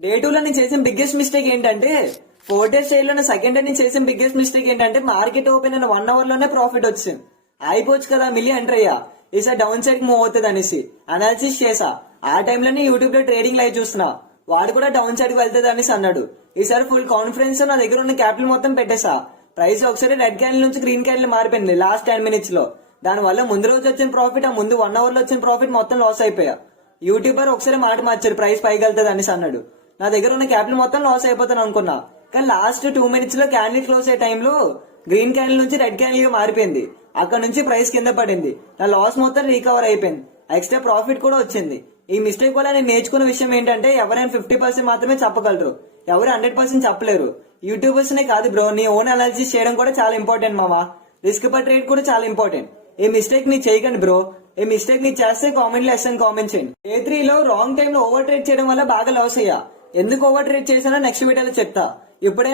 Day 2 లో నేను చేసిన బిగ్గెస్ట్ మిస్టేక్ ఏంటంటే 4 days ట్రేడ్ లో సెకండ్ డే నేను చేసిన బిగ్గెస్ట్ మిస్టేక్ ఏంటంటే మార్కెట్ ఓపెన్ అయిన 1 hour లోనే ప్రాఫిట్ వచ్చింది. అయిపోవచ్చు కదా మిలియన్ ఎంటర్ అయ్యా, ఈసారి డౌన్ సైడ్ మూవ్ అవుతుంది అనేసి అనాలిసిస్ చేసా. ఆ టైంలోనే యూట్యూబ్ లో ట్రేడింగ్ లైవ్ చూస్తున్నా, వాడు కూడా డౌన్ సైడ్ కి వెళ్తుంది అనేసి అన్నాడు. ఈసారి ఫుల్ కాన్ఫిడెన్స్ నా దగ్గర ఉన్న క్యాపిటల్ మొత్తం పెట్టేసా. ప్రైస్ ఒకసారి రెడ్ క్యాండిల్ నుంచి గ్రీన్ క్యాండిల్ మారిపోయింది లాస్ట్ 10 minutes లో. దాని వల్ల ముందు రోజు వచ్చిన ప్రాఫిట్, ఆ ముందు 1 hour లో వచ్చిన ప్రాఫిట్ మొత్తం లాస్ అయిపోయా. యూట్యూబర్ ఒకసారి మాట మార్చారు, ప్రైస్ పైకి వెళ్తుంది అనేసి అన్నాడు. నా దగ్గర ఉన్న క్యాపిటల్ మొత్తం లాస్ అయిపోతాను అనుకున్నా, కానీ లాస్ట్ 2 minutes లో క్యాండిల్ క్లోజ్ అయ్యే టైంలో గ్రీన్ క్యాండిల్ నుంచి రెడ్ క్యాండిల్ గా మారిపోయింది. అక్కడ నుంచి ప్రైస్ కింద పడింది, నా లాస్ మొత్తం రికవర్ అయిపోయింది, ఎక్స్ట్రా ప్రాఫిట్ కూడా వచ్చింది. ఈ మిస్టేక్ వల్ల నేను నేర్చుకున్న విషయం ఏంటంటే ఎవరైనా 50% మాత్రమే చెప్పగలరు, ఎవరు 100% చెప్పలేరు. యూట్యూబర్స్ నే కాదు బ్రో, నీ ఓన్ అనాలిసిస్ చేయడం కూడా చాలా ఇంపార్టెంట్ మామా. రిస్క్ పర్ ట్రేడ్ కూడా చాలా ఇంపార్టెంట్. ఈ మిస్టేక్ నీ చేయకండి బ్రో. ఈ మిస్టేక్ నీ చేస్తే కామెంట్ లో ఎస్ఎన్ కామెంట్ చేయండి. డే 3 లో రాంగ్ టైం లో ఓవర్ ట్రేడ్ చేయడం వల్ల బాగా లాస్ అయ్యా. ఎందుకు ఓవర్ ట్రేడ్ చేశానో నెక్స్ట్ వీడియోలో చెప్తా. ఇప్పుడే